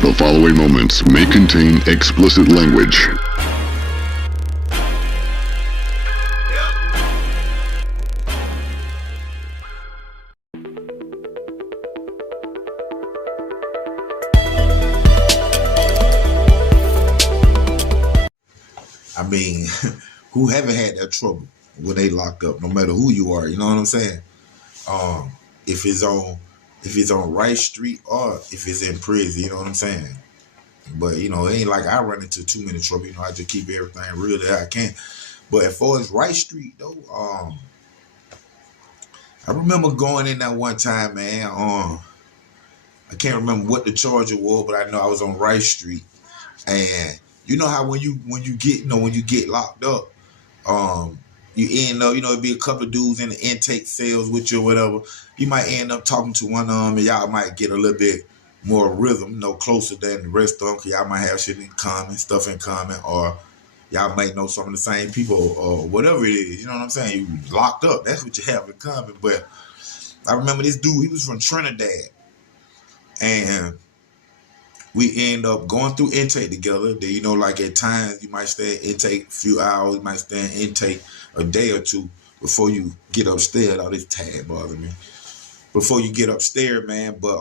The following moments may contain explicit language. I mean, who haven't had that trouble when they locked up, no matter who you are, you know what I'm saying? If it's on Rice Street or if it's in prison, you know what I'm saying? But, you know, it ain't like I run into too many trouble, you know, I just keep everything real that I can. But as far as Rice Street, though, I remember going in that one time, man. I can't remember what the charge was, but I know I was on Rice Street. And you know how when you get locked up, you end up, you know, it'd be a couple of dudes in the intake cells with you or whatever. You might end up talking to one of them, and y'all might get a little bit more rhythm, you know, closer than the rest of them, because y'all might have shit in common, stuff in common, or y'all might know some of the same people or whatever it is. You know what I'm saying? You locked up. That's what you have in common. But I remember this dude, he was from Trinidad. And we end up going through intake together. Then, you know, like at times you might stay in intake a few hours, you might stay in intake a day or two before you get upstairs. All this tag bothering me. Before you get upstairs, man. But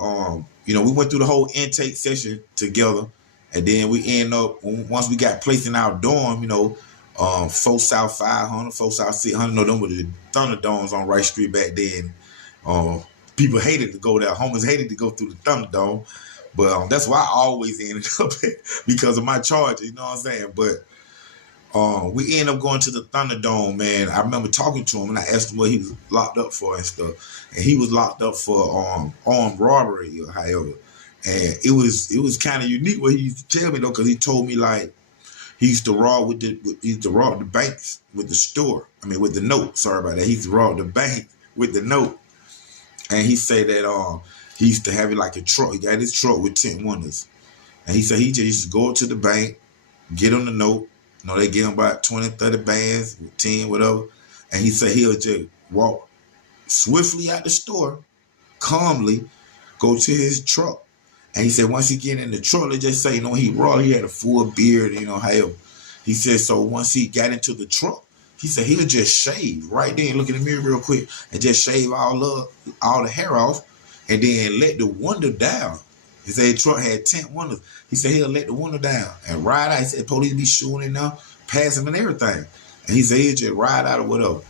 you know, we went through the whole intake session together, and then we end up, once we got placed in our dorm, you know, 4 South 500, 4 South 600, no, them were the Thunderdomes on Rice Street back then. People hated to go there. Homies hated to go through the Thunderdome. But that's why I always ended up because of my charges, you know what I'm saying? But we ended up going to the Thunderdome, man. I remember talking to him, and I asked him what he was locked up for and stuff. And he was locked up for armed robbery or however. And it was kind of unique what he used to tell me, though, because he told me, like, he used to rob the banks with the store. I mean, with the note. Sorry about that. He used to rob the bank with the note. And he said that he used to have it like a truck. He got his truck with 10 windows. And he said he just used to go to the bank, get on the note. You know, they give him about 20, 30 bands, 10, whatever. And he said he'll just walk swiftly out the store, calmly, go to his truck. And he said once he get in the truck, they just say, you know, he had a full beard, you know, however. He said so once he got into the truck, he said he'll just shave right there and look in the mirror real quick and just shave all the hair off and then let the window down. He said the truck had 10 windows. He said he'll let the window down and ride out. He said police be shooting him now, pass him and everything. And he said he'll just ride out or whatever.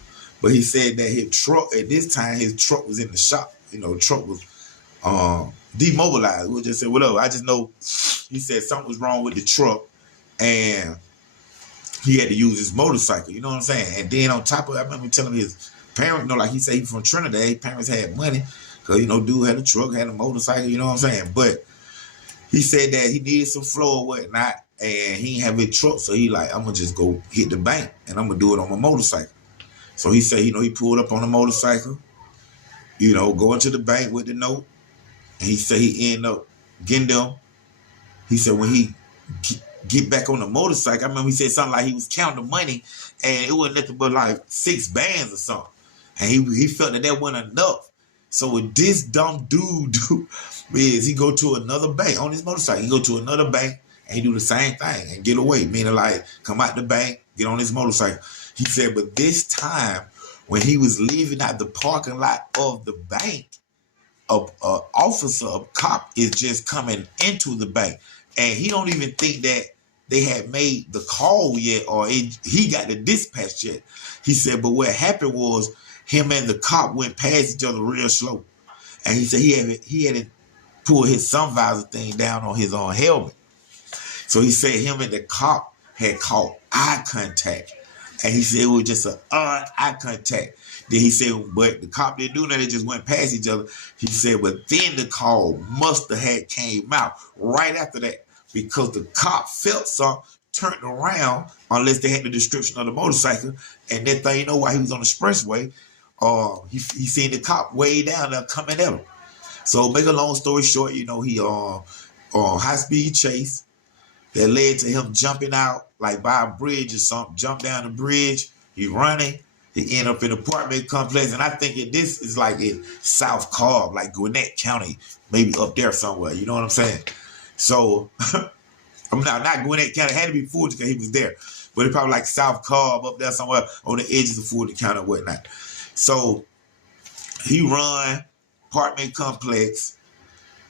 But he said that his truck, at this time, his truck was in the shop. You know, the truck was demobilized. We'll just say whatever. I just know he said something was wrong with the truck and he had to use his motorcycle. You know what I'm saying? And then on top of it, I remember telling his parents, you know, like he said, he's from Trinidad. His parents had money. Because, you know, dude had a truck, had a motorcycle, you know what I'm saying? But he said that he needed some flow or whatnot, and he ain't have a truck, so he like, I'm going to just go hit the bank, and I'm going to do it on my motorcycle. So he said, you know, he pulled up on a motorcycle, you know, going to the bank with the note, and he said he ended up getting them. He said when he get back on the motorcycle, I remember he said something like he was counting the money, and it wasn't nothing but like 6 bands or something. And he felt that wasn't enough. So what this dumb dude do is he go to another bank on his motorcycle. He go to another bank and he do the same thing and get away. Meaning like come out the bank, get on his motorcycle. He said, but this time when he was leaving out the parking lot of the bank, a cop is just coming into the bank. And he don't even think that they had made the call yet or he got the dispatch yet. He said, but what happened was him and the cop went past each other real slow. And he said he had to pull his sun visor thing down on his own helmet. So he said him and the cop had caught eye contact. And he said it was just an eye contact. Then he said, but the cop didn't do nothing, they just went past each other. He said, but then the call must have had came out right after that because the cop felt something, turned around, unless they had the description of the motorcycle. And that thing, you know, while he was on the expressway, he seen the cop way down there coming at him. So make a long story short, you know, he high speed chase that led to him jumping out like by a bridge or something, jump down the bridge, he running, he end up in an apartment complex. And I think this is like in South Cobb, like Gwinnett County, maybe up there somewhere, you know what I'm saying? So I'm not going that kind of had to be Fulton because he was there. But it's probably like South Cobb up there somewhere on the edges of Fulton County and whatnot. So he run apartment complex.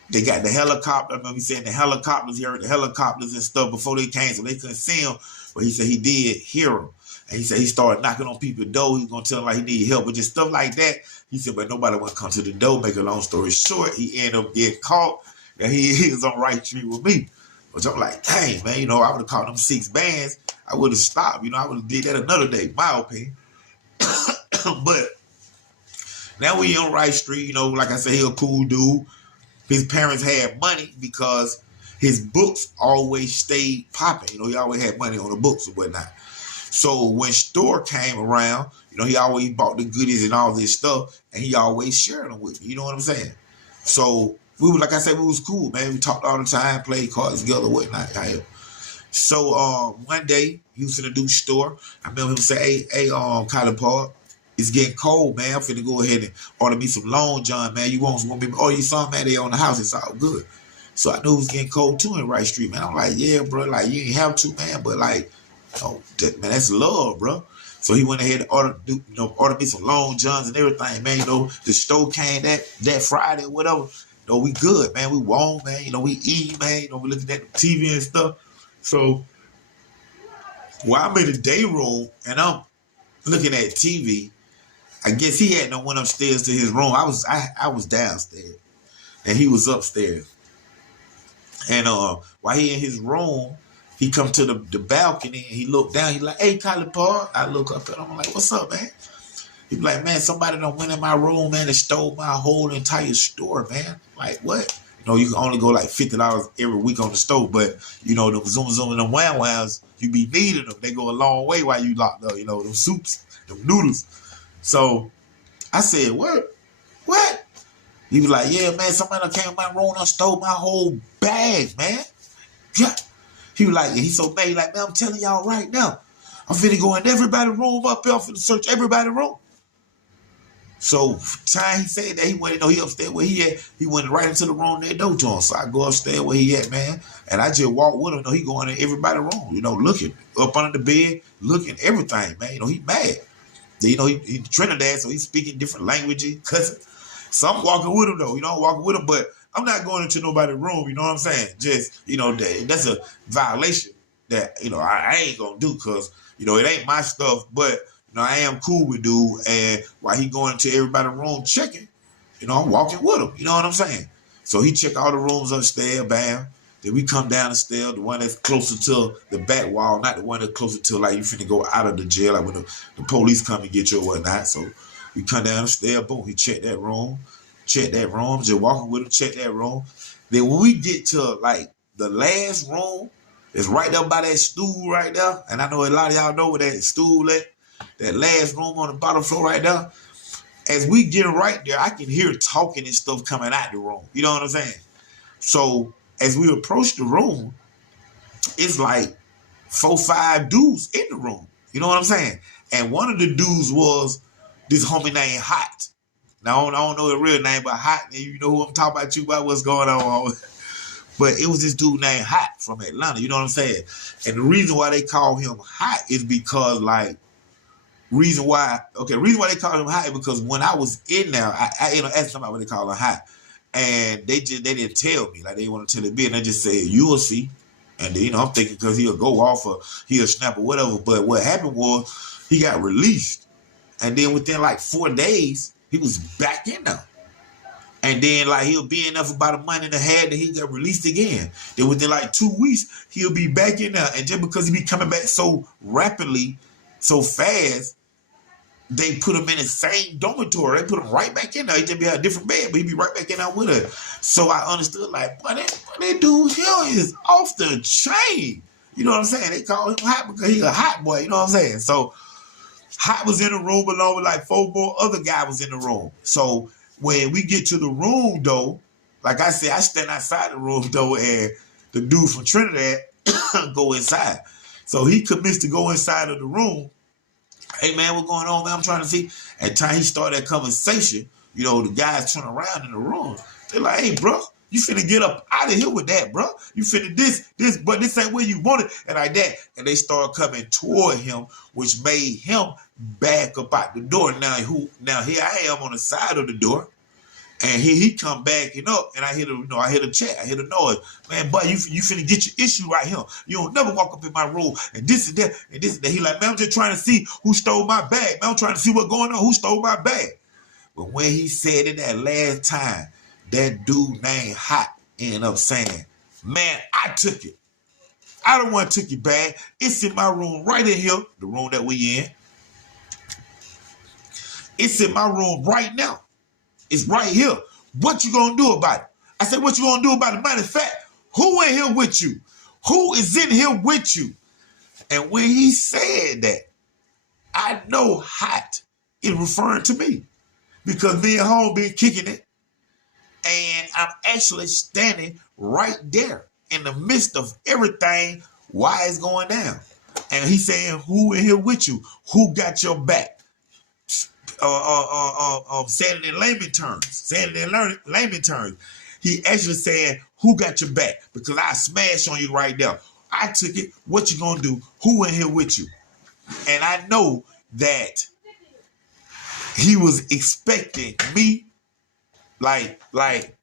They got the helicopter. I remember he said the helicopters, he heard the helicopters and stuff before they came, so they couldn't see him. But he said he did hear them. And he said he started knocking on people's door. He was going to tell them like he needed help, but just stuff like that. He said, but nobody want to come to the door. Make a long story short, he ended up getting caught. And he was on Right Street with me. But I'm like, dang, man, you know, I would have caught them 6 bands. I would have stopped. You know, I would have did that another day, my opinion. But now we on Right Street. You know, like I said, he a cool dude. His parents had money because his books always stayed popping. You know, he always had money on the books and whatnot. So when store came around, you know, he always bought the goodies and all this stuff, and he always shared them with me. You know what I'm saying? So we were, like I said, we was cool, man. We talked all the time, played cards together, whatnot. So one day he was in the store. I remember him say, "Hey, Kyler Park, it's getting cold, man. I'm finna go ahead and order me some Long John, man. You want me? Oh, you saw, man, they on the house. It's all good." So I knew it was getting cold too in Right Street, man. I'm like, yeah, bro, like you ain't have to, man, but like, oh, man, that's love, bro. So he went ahead and ordered me some Long Johns and everything, man. You know, the store came that Friday or whatever. You know, we good, man. We warm, man. You know, we eat, man. You know, we looking at the TV and stuff. So while I'm in the day room and I'm looking at TV, I guess he hadn't went upstairs to his room. I was downstairs and he was upstairs. And while he in his room, he come to the balcony and he looked down. He like, "Hey, Kyler Paul." I look up and I'm like, "What's up, man?" He be like, "Man, somebody done went in my room, man, and stole my whole entire store, man." Like, what? You know, you can only go like $50 every week on the store, but you know, them zoom and them wham-whams, you be needing them. They go a long way while you locked up, you know, them soups, them noodles. So I said, "What? What?" He was like, "Yeah, man, somebody done came in my room and stole my whole bag, man." Yeah. He was like, he's so mad, like, "Man, I'm telling y'all right now, I'm finna go in everybody's room up here, I'm finna search everybody's room." So time he said that, he went, you know, he upstairs where he at, he went right into the room next door to him. So I go upstairs where he at, man, and I just walk with him. You know, he going in everybody's room, you know, looking up under the bed, looking everything, man. You know, he mad. You know, he Trinidad, so he's speaking different languages, cussing. So I'm walking with him though, you know, I'm walking with him, but I'm not going into nobody's room, you know what I'm saying? Just, you know, that's a violation that, you know, I ain't gonna do because, you know, it ain't my stuff, but, you know, I am cool with dude. And while he going into everybody's room checking, you know, I'm walking with him, you know what I'm saying? So he check all the rooms upstairs, bam. Then we come down the stairs, the one that's closer to the back wall, not the one that's closer to like you finna go out of the jail, like when the police come and get you or whatnot. So we come down the stairs, boom, he checked that room, just walking with him, check that room. Then when we get to like the last room, it's right there by that stool right there. And I know a lot of y'all know where that stool at, that last room on the bottom floor right there. As we get right there, I can hear talking and stuff coming out the room. You know what I'm saying? So as we approach the room, it's like 4, 5 dudes in the room. You know what I'm saying? And one of the dudes was this homie named Hot. Now, I don't know the real name, but Hot, and you know who I'm talking about, you about what's going on. But it was this dude named Hot from Atlanta, you know what I'm saying? And the reason why they call him Hot is because, like, reason why they call him Hot is because when I was in there, I you know, asked somebody what they call him Hot. And they didn't tell me, like they want to tell it me, and they just said, "You will see." And then, you know, I'm thinking because he'll go off or he'll snap or whatever. But what happened was he got released. And then within like 4 days, he was back in there. And then like he'll be in there for about a month and a half, and he got released again. Then within like 2 weeks, he'll be back in there. And just because he be coming back so rapidly, so fast, they put him in the same dormitory. They put him right back in there. He just be at a different bed, but he be right back in there with her. So I understood, like, boy, that dude here is off the chain. You know what I'm saying? They call him Hot because he's a hot boy. You know what I'm saying? So Hot was in the room along with like 4 more other guys was in the room. So when we get to the room, though, like I said, I stand outside the room, though, and the dude from Trinidad go inside. So he commits to go inside of the room. "Hey, man, what's going on, man? I'm trying to see." At the time he started that conversation, you know, the guys turn around in the room. They're like, "Hey, bro, You finna get up out of here with that, bro. You finna this, but this ain't where you want it, and like that. And they start coming toward him, which made him back up out the door. Now here I am on the side of the door. And he come backing up, and I hear the chat, I hear the noise. Man, boy, you finna get your issue right here. You don't never walk up in my room, and this and that, and this and that. He like, man, I'm just trying to see who stole my bag. Man, I'm trying to see what's going on, who stole my bag. But when he said it that last time, that dude named Hot ended up saying, man, I took it. I don't want to take your bag. It's in my room right in here, the room that we in. It's in my room right now. It's right here. What you gonna do about it? I said, what you gonna do about it? Matter of fact, who in here with you? Who is in here with you? And when he said that, I know Hot is referring to me because me and home been kicking it, and I'm actually standing right there in the midst of everything while it's going down. And he's saying, who in here with you? Who got your back? Saying it in layman terms. He actually saying, who got your back? Because I smash on you right now. I took it. What you gonna do? Who in here with you? And I know that he was expecting me, like Hot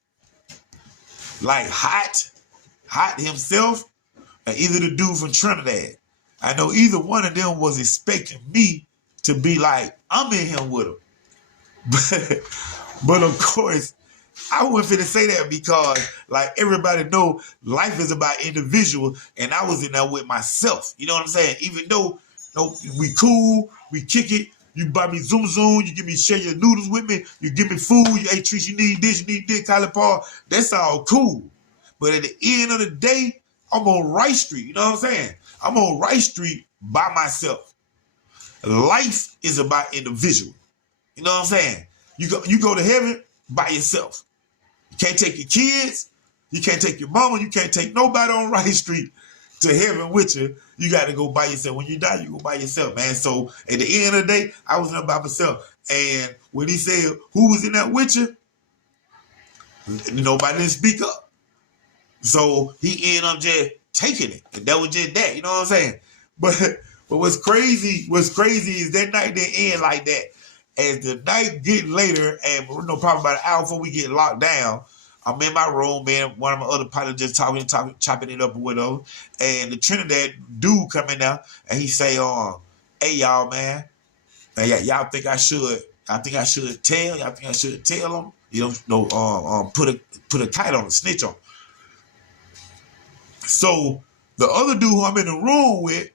himself, or either the dude from Trinidad. I know either one of them was expecting me to be like, I'm in here with him. But of course, I wasn't finna say that because, like, everybody know life is about individual, and I was in there with myself. You know what I'm saying? Even though, we cool, we kick it, you buy me Zoom, you give me, share your noodles with me, you give me food, hey, Trish, you need this, cauliflower, that's all cool. But at the end of the day, I'm on Rice Street, you know what I'm saying? I'm on Rice Street by myself. Life is about individual. You know what I'm saying? You go to heaven by yourself. You can't take your kids. You can't take your mama. You can't take nobody on Rice Street to heaven with you. You got to go by yourself. When you die, you go by yourself, man. So at the end of the day, I was in there by myself. And when he said, who was in that with you? Nobody didn't speak up. So he ended up just taking it. And that was just that. You know what I'm saying? But what's crazy is that night didn't end like that. As the night get later, and probably about an hour before we get locked down, I'm in my room, man. One of my other partners just talking, chopping it up or whatever. And the Trinidad dude coming out, and he say, hey, y'all, man. Y'all think I should tell? Y'all think I should tell them? Put a kite on, a snitch on. So the other dude who I'm in the room with,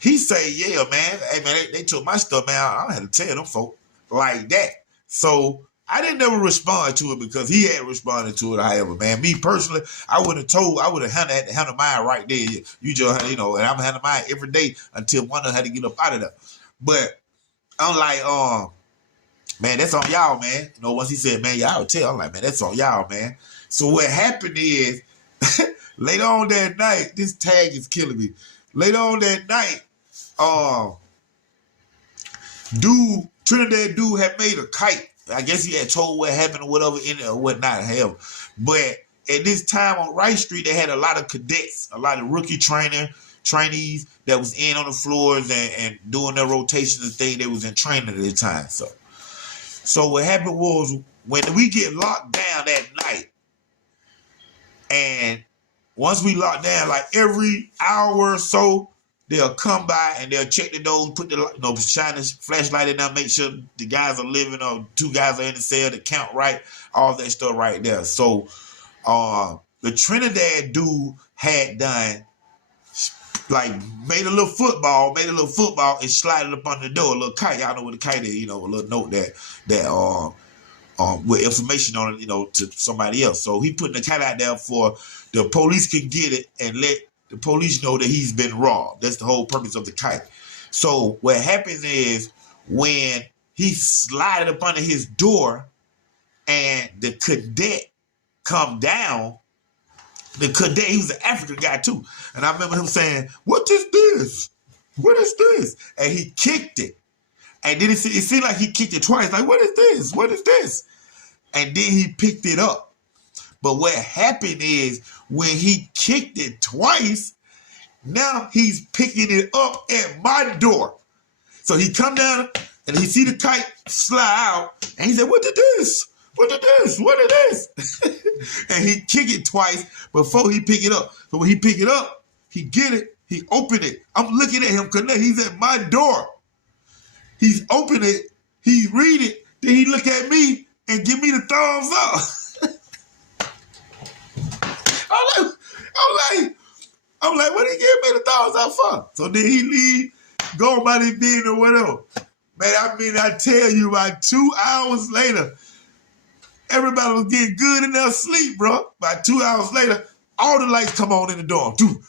he say, yeah, man. Hey, man, they took my stuff, man. I don't have to tell them folk like that. So I didn't never respond to it because he had responded to it. However, man, me personally, I would have had to handle mine right there. You just, and I'm handling mine every day until one of them had to get up out of there. But I'm like, man, that's on y'all, man. Once he said, man, y'all tell, I'm like, man, that's on y'all, man. So what happened is, later on that night, this tag is killing me. Later on that night, Trinidad dude had made a kite. I guess he had told what happened or whatever in it or whatnot. Hell, but at this time on Rice Street, they had a lot of cadets, a lot of rookie trainees that was in on the floors and doing their rotations and things. They was in training at the time. So what happened was when we get locked down that night, and once we lock down, like every hour or so, they'll come by and they'll check the doors, put the shine the flashlight in there, make sure the guys are living or two guys are in the cell to count right, all that stuff right there. So the Trinidad dude had done, like, made a little football and slided up on the door, a little kite. Y'all know what a kite is, a little note that with information on it, to somebody else. So he put the kite out there for the police can get it and let the police know that he's been robbed. That's the whole purpose of the kite. So what happens is when he slided up under his door and the cadet come down, the cadet, he was an African guy too. And I remember him saying, what is this? What is this? And he kicked it. And then it seemed like he kicked it twice. Like, what is this? What is this? And then he picked it up. But what happened is when he kicked it twice, now he's picking it up at my door. So he come down and he see the kite slide out, and he said, "What did this? What did this? What did this?" And he kick it twice before he pick it up. So when he pick it up, he get it, he open it. I'm looking at him because he's at my door. He's open it, he read it, then he look at me and give me the thumbs up. I'm like, what he give me the thumbs up for? So then he leave, go about his business or whatever. Man, I mean, I tell you, about 2 hours later, everybody was getting good in their sleep, bro. About 2 hours later, all the lights come on in the door. Do.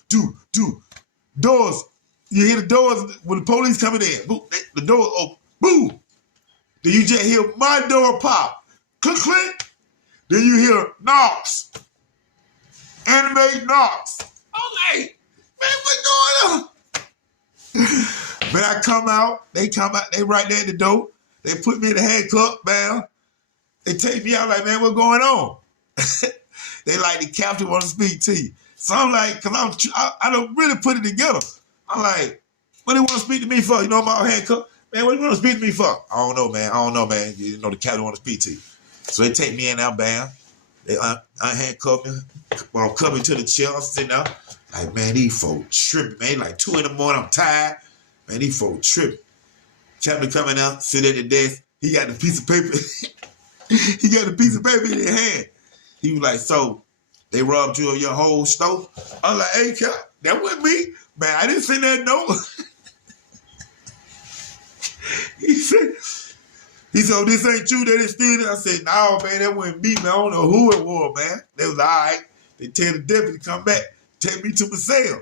Doors. You hear the doors when the police coming in. Boom, the door open. Boom. Then you just hear my door pop. Click, click. Then you hear Knox. Anime Knox. I'm like, man, what's going on? Man, I come out. They right there at the door. They put me in the handcuff, man. They take me out like, man, what's going on? They like, the captain want to speak to you. So I'm like, because I don't really put it together. I'm like, what do you want to speak to me for? You know, I'm all handcuffed. Man, what do you want to speak to me for? I don't know, man. You know, the captain want to speak to you. So they take me in there, bam. They unhandcuff me, cuff me to the chair. I'm sitting there. Like, man, these folks tripping, man. Like 2 in the morning, I'm tired. Man, these folks tripping. Captain coming out, sit at the desk. He got the piece of paper. He got the piece of paper in his hand. He was like, so they robbed you of your whole store? I was like, hey, Cap, that wasn't me. Man, I didn't send that note. He said, oh, this ain't you that is stealing? I said, no, man, that wasn't me, man. I don't know who it was, man. They was all right. They tell the deputy to come back, take me to my cell.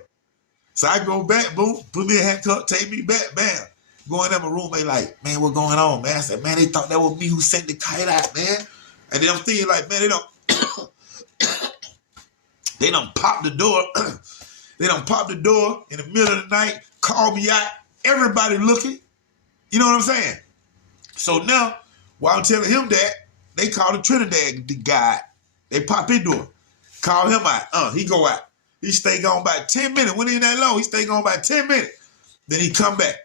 So I go back, boom, put me in a handcuff, take me back, bam. Going in my room, they like, man, what's going on, man? I said, man, they thought that was me who sent the kite out, man. And then I'm thinking like, man, they done pop the door. They done pop the door in the middle of the night, call me out, everybody looking. You know what I'm saying? So now, while I'm telling him that, they call the Trinidad guy. They pop his door, call him out. He go out. He stay gone about 10 minutes. When he ain't that long, he stay gone about 10 minutes. Then he come back.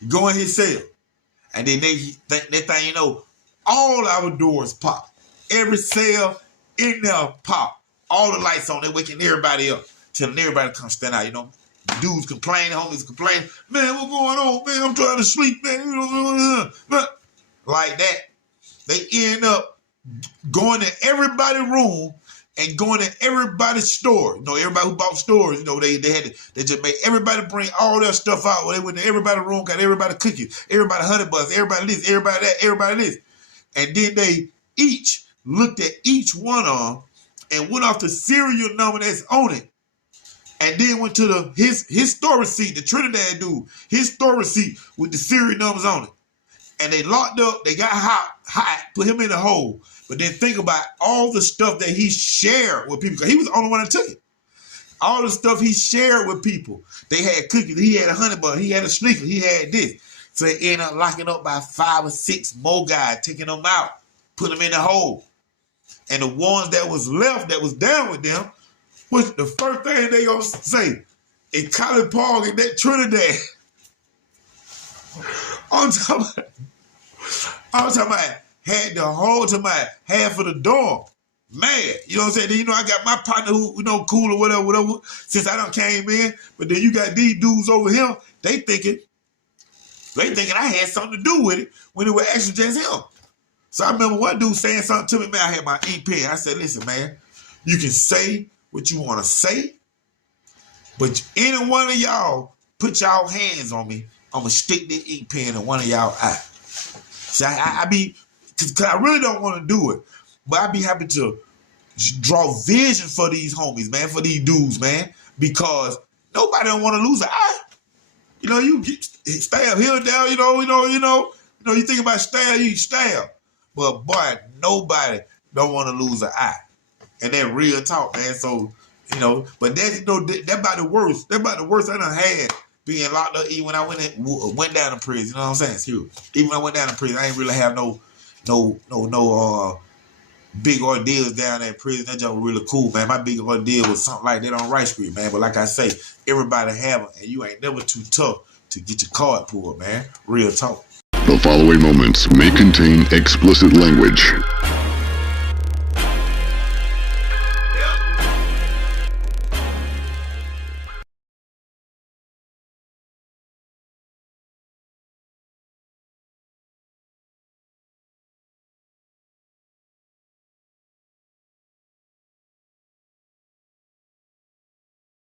He go in his cell. And then they thing you know, all our doors pop. Every cell in there pop. All the lights on, they waking everybody up. Telling everybody to come stand out, you know. Dudes complaining, homies complaining. Man, what's going on, man? I'm trying to sleep, man. Like that. They end up going to everybody's room and going to everybody's store. You know, everybody who bought stores, you know, they just made everybody bring all their stuff out. Well, they went to everybody's room, got everybody cookies, everybody honey buns, everybody this, everybody that, everybody this. And then they each looked at each one of them and went off the serial number that's on it. And then went to his store receipt, the Trinidad dude, his store receipt with the serial numbers on it. And they locked up, they got hot, put him in a hole. But then think about all the stuff that he shared with people, because he was the only one that took it. All the stuff he shared with people. They had cookies, he had a honey bun, he had a sneaker, he had this. So they ended up locking up by 5 or 6 more guys, taking them out, putting them in the hole. And the ones that was left, that was down with them, what's the first thing they gonna say? In College Park in that Trinidad. I'm talking about had the whole to my half of the dorm. Mad. You know what I'm saying? Then, you know, I got my partner who, you know, cool or whatever, since I done came in. But then you got these dudes over here, they thinking I had something to do with it when it was actually just him. So I remember one dude saying something to me, man, I had my ink pen. I said, listen, man, you can say what you want to say, but any one of y'all put y'all hands on me, I'm going to stick the ink pen in one of y'all eye. So I be, because I really don't want to do it, but I be happy to draw vision for these homies, man, for these dudes, man, because nobody don't want to lose an eye. You know, you get stab here and there, you know, you think about stab, you stab. But boy, nobody don't want to lose an eye. And that real talk, man. So, you know, but that's, you know, that about the worst. That about the worst I done had being locked up even when I went down to prison. You know what I'm saying? Seriously. Even when I went down to prison, I ain't really have no big ordeals down there in prison. That joke was really cool, man. My big ordeal was something like that on Rice Street, man. But like I say, everybody have them, and you ain't never too tough to get your card pulled, man. Real talk. The following moments may contain explicit language.